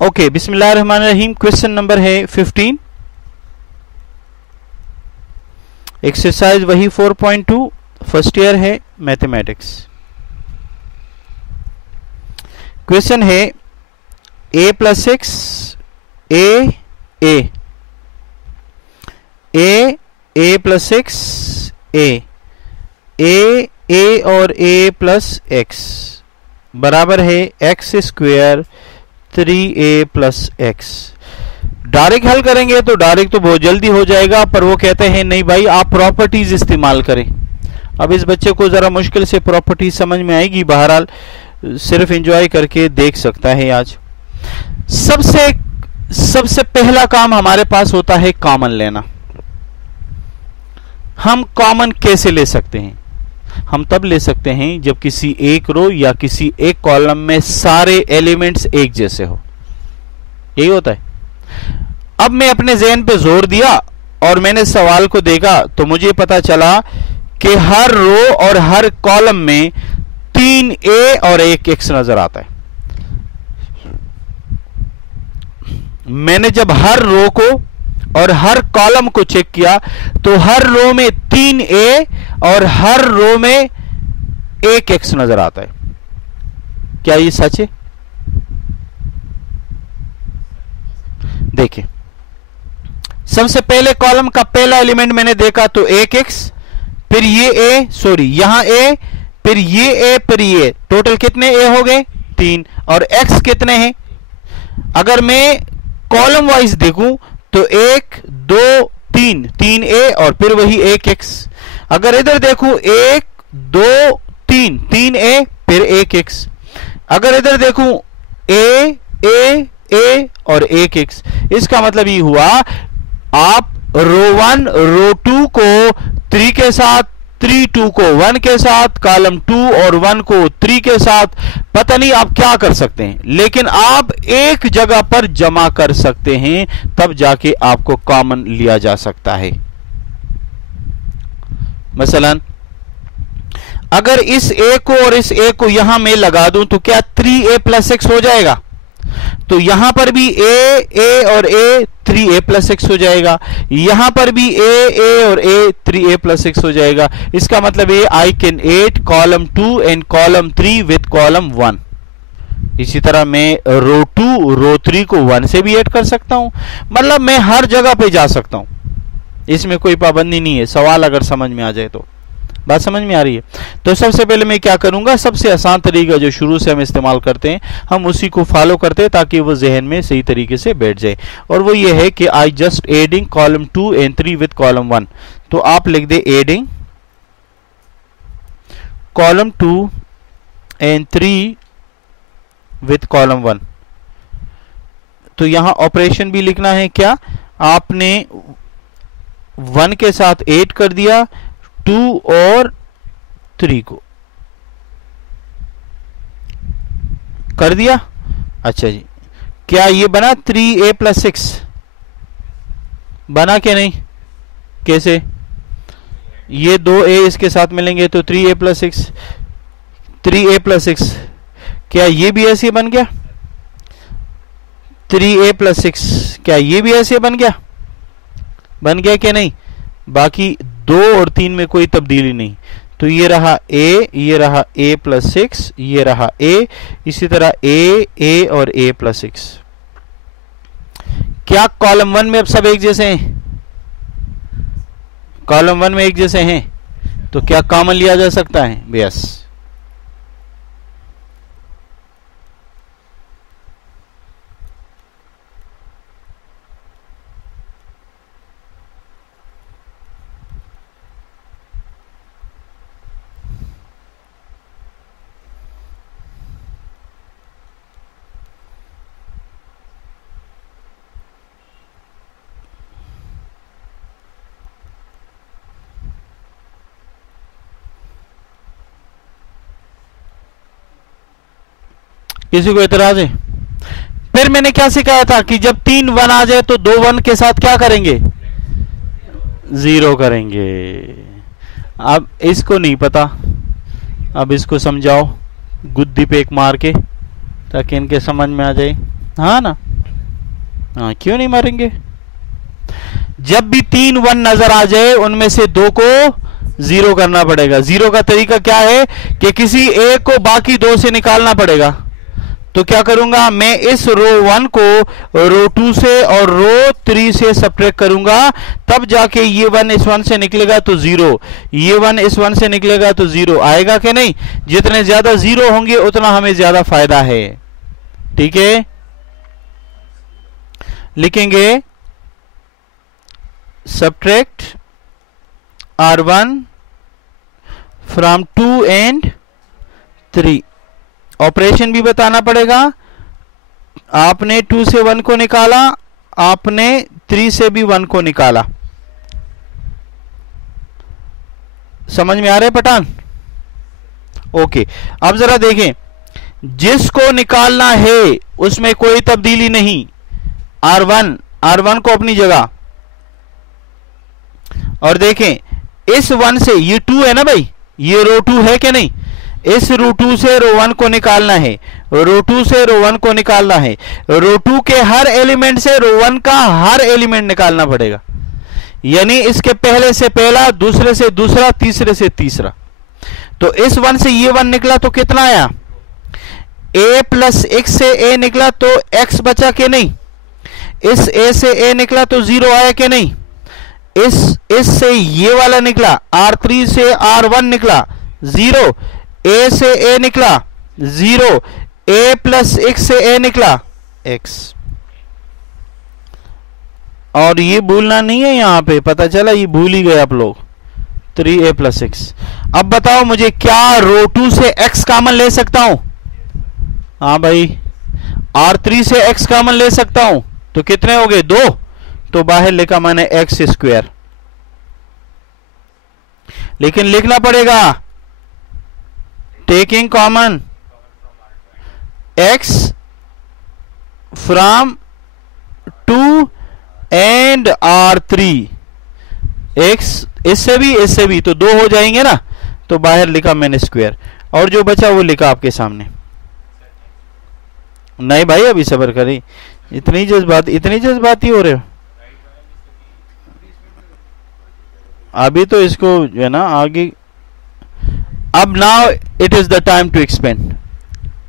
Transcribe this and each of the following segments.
Okay, बिस्मिल्लाहिर्रहमानिर्रहीम। Question number है 15, exercise वही 4.2, फर्स्ट ईयर है मैथमेटिक्स। क्वेश्चन है a plus six a plus six a और a प्लस x बराबर है x square 3a plus x। Direct हल करेंगे तो डायरेक्ट तो बहुत जल्दी हो जाएगा, पर वो कहते हैं नहीं भाई आप प्रॉपर्टीज इस्तेमाल करें। अब इस बच्चे को जरा मुश्किल से प्रॉपर्टीज समझ में आएगी, बहरहाल सिर्फ एंजॉय करके देख सकता है। आज सबसे पहला काम हमारे पास होता है कॉमन लेना। हम कॉमन कैसे ले सकते हैं? हम तब ले सकते हैं जब किसी एक रो या किसी एक कॉलम में सारे एलिमेंट्स एक जैसे हो। यही होता है। अब मैं अपने ज़हन पे जोर दिया और मैंने सवाल को देखा तो मुझे पता चला कि हर रो और हर कॉलम में 3a और 1x नजर आता है। मैंने जब हर रो को और हर कॉलम को चेक किया तो हर रो में 3a और हर रो में 1x नजर आता है। क्या ये सच है? देखिए, सबसे पहले कॉलम का पहला एलिमेंट मैंने देखा तो 1x, फिर ये यहां a, फिर ये a, फिर ये, टोटल कितने a हो गए? 3। और x कितने हैं? अगर मैं कॉलम वाइज देखूं तो 1 2 3, 3a और फिर वही 1x। अगर इधर देखूं 1 2 3, 3a फिर 1x। अगर इधर देखूं a और 1x, इसका मतलब ये हुआ आप रो 1 रो 2 को 3 के साथ, 3 2 को 1 के साथ, कॉलम 2 और 1 को 3 के साथ, पता नहीं आप क्या कर सकते हैं, लेकिन आप एक जगह पर जमा कर सकते हैं, तब जाके आपको कॉमन लिया जा सकता है। मसलन अगर इस a को और इस a को यहां मैं लगा दूं तो क्या 3a प्लस x हो जाएगा? तो यहां पर भी a और a 3a प्लस x हो जाएगा, यहां पर भी a और a 3a प्लस x हो जाएगा। इसका मतलब है I can add column 2 and column 3 with column 1। इसी तरह मैं रो 2 रो 3 को 1 से भी ऐड कर सकता हूं। मतलब मैं हर जगह पे जा सकता हूं, इसमें कोई पाबंदी नहीं है। सवाल अगर समझ में आ जाए तो। बात समझ में आ रही है? तो सबसे पहले मैं क्या करूंगा, सबसे आसान तरीका जो शुरू से हम इस्तेमाल करते हैं, हम उसी को फॉलो करते हैं ताकि वो जहन में सही तरीके से बैठ जाए। और वो ये है कि I just adding column 2 and 3 with column 1। तो आप लिख दे adding column 2 and 3 with column 1। तो यहां ऑपरेशन भी लिखना है। क्या आपने 1 के साथ 8 कर दिया, 2 और 3 को कर दिया। अच्छा जी, क्या ये बना 3a प्लस 6? बना क्या नहीं? कैसे? ये 2a इसके साथ मिलेंगे तो 3a प्लस 6, 3a प्लस 6। क्या ये भी ऐसे बन गया? 3a प्लस 6, क्या ये भी ऐसे बन गया? बन गया क्या नहीं? बाकी 2 और 3 में कोई तब्दीली नहीं। तो ये रहा a, ये रहा a प्लस 6, ये रहा a, इसी तरह a और a प्लस 6। क्या कॉलम 1 में अब सब एक जैसे हैं? कॉलम 1 में एक जैसे हैं, तो क्या कॉमन लिया जा सकता है? यस। किसी को एतराज है? फिर मैंने क्या सिखाया था कि जब 3 1 आ जाए तो 2 1 के साथ क्या करेंगे? 0 करेंगे। अब इसको नहीं पता, अब इसको समझाओ गुद्दी पे एक मार के, ताकि इनके समझ में आ जाए। हाँ ना? हाँ, क्यों नहीं मारेंगे? जब भी 3 1 नजर आ जाए उनमें से 2 को 0 करना पड़ेगा। 0 का तरीका क्या है कि किसी एक को बाकी 2 से निकालना पड़ेगा। तो क्या करूंगा मैं, इस रो 1 को रो 2 से और रो 3 से सब्ट्रैक्ट करूंगा, तब जाके ये 1 इस 1 से निकलेगा तो 0, ये 1 इस 1 से निकलेगा तो 0 आएगा कि नहीं? जितने ज्यादा 0 होंगे उतना हमें ज्यादा फायदा है। ठीक है, लिखेंगे subtract R1 from 2 and 3। Operation भी बताना पड़ेगा। आपने 2 से 1 को निकाला, आपने 3 से भी 1 को निकाला। समझ में आ रहे पठान? ओके, अब जरा देखें, जिसको निकालना है उसमें कोई तब्दीली नहीं। R1 को अपनी जगह, और देखें इस 1 से, ये 2 है ना भाई, ये रो 2 है कि नहीं? इस रो 2 से रो 1 को निकालना है, रो 2 से रो 1 को निकालना है, रो 2 के हर एलिमेंट से रो 1 का हर एलिमेंट निकालना पड़ेगा। यानी इसके पहले से पहला, दूसरे से दूसरा, तीसरे से तीसरा। तो इस 1 से ये 1 निकला तो कितना आया? a प्लस x से a निकला तो x बचा के नहीं? इस a से a निकला तो 0 आया के नहीं? इस से ये वाला निकला, R3 से R1 निकला 0, a से a निकला 0, a प्लस x से a निकला x। और ये भूलना नहीं है, यहां पे पता चला ये भूल ही गए आप लोग, 3a प्लस x। अब बताओ मुझे, क्या रो 2 से x कॉमन ले सकता हूं? हाँ भाई, R3 से x कॉमन ले सकता हूं, तो कितने हो गए? 2। तो बाहर लिखा मैंने x स्क्वायर, लेकिन लिखना पड़ेगा taking common x from 2 and R3। x इससे भी तो 2 हो जाएंगे ना, तो बाहर लिखा मैंने स्क्वायर, और जो बचा वो लिखा आपके सामने। नहीं भाई, अभी सब्र करें, इतनी जज्बाती हो रहे हो। अभी तो इसको जो है ना आगे, अब now it is the time to expand.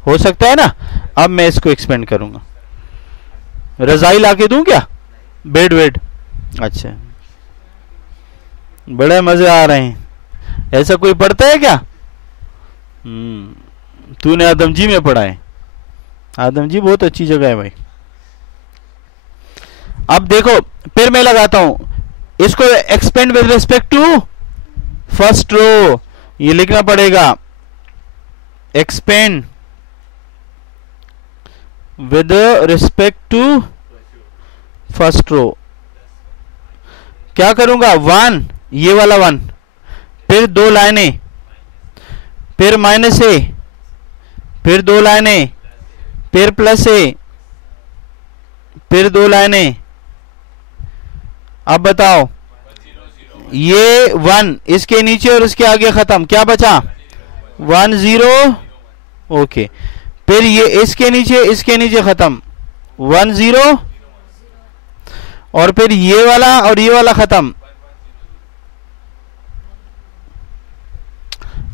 हो सकता है ना, अब मैं इसको एक्सपेंड करूंगा। रजाई लाके दूं क्या? बेड वेड? अच्छा, बड़े मजे आ रहे हैं। ऐसा कोई पढ़ता है क्या? तूने आदमजी में पढ़ा है? आदमजी बहुत अच्छी जगह है भाई। अब देखो, फिर मैं लगाता हूं इसको, expand with respect to first row. ये लिखना पड़ेगा expand with respect to first row. क्या करूंगा? 1, ये वाला 1, फिर 2 लाइनें, फिर माइनस ए, फिर 2 लाइनें, फिर प्लस ए, फिर 2 लाइनें। अब बताओ, ये 1 इसके नीचे और इसके आगे खत्म, क्या बचा? 1 0। ओके, फिर ये इसके नीचे खत्म, 1 0, और फिर ये वाला और ये वाला खत्म।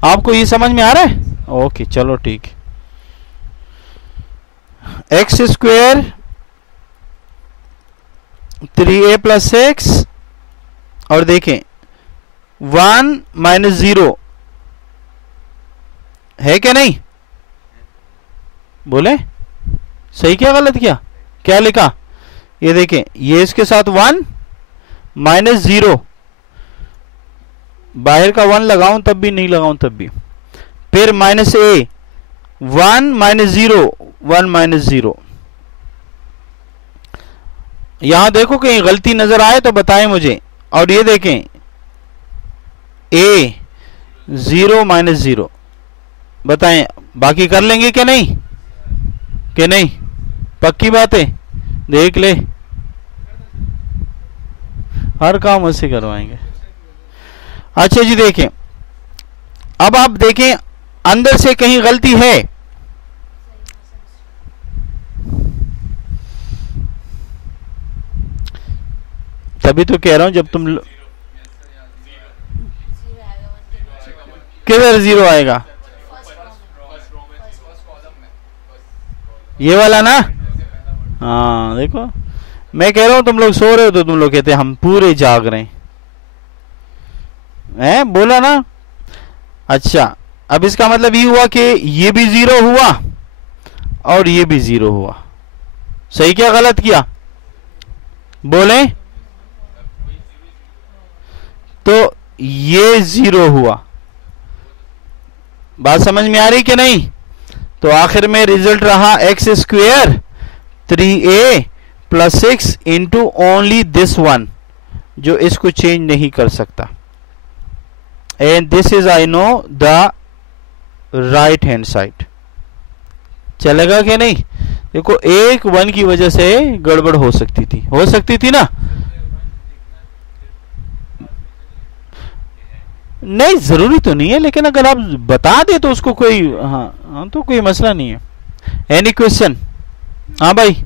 आपको ये समझ में आ रहा है? ओके, चलो ठीक। X square 3a plus x, और देखें 1 माइनस 0 है क्या? नहीं बोले सही क्या गलत किया? क्या लिखा? ये देखें, ये इसके साथ 1 माइनस 0, बाहर का 1 लगाऊं तब भी, नहीं लगाऊं तब भी, फिर माइनस ए, 1 माइनस 0, 1 माइनस 0। यहां देखो कहीं गलती नजर आए तो बताएं मुझे। और ये देखें, a 0 माइनस 0, बताएं बाकी कर लेंगे क्या? नहीं कि नहीं? पक्की बात है, देख ले, हर काम उससे करवाएंगे। अच्छा जी, देखें, अब आप देखें अंदर से कहीं गलती है? तभी तो कह रहा हूं जब तुम किधर जीरो आएगा, ये वाला ना। हाँ देखो मैं कह रहा हूं तुम लोग सो रहे हो तो तुम लोग कहते हम पूरे जाग रहे हैं, बोला ना। अच्छा अब इसका मतलब ये हुआ कि ये भी जीरो हुआ और ये भी जीरो हुआ, सही क्या गलत किया बोले? तो ये जीरो हुआ, बात समझ में आ रही कि नहीं? तो आखिर में रिजल्ट रहा x square 3a plus 6 into only this one, जो इसको चेंज नहीं कर सकता। And this is I know the right hand side. चलेगा कि नहीं? देखो एक वन की वजह से गड़बड़ हो सकती थी ना। नहीं जरूरी तो नहीं है, लेकिन अगर आप बता दे तो उसको कोई हाँ तो कोई मसला नहीं है। Any question? हाँ भाई।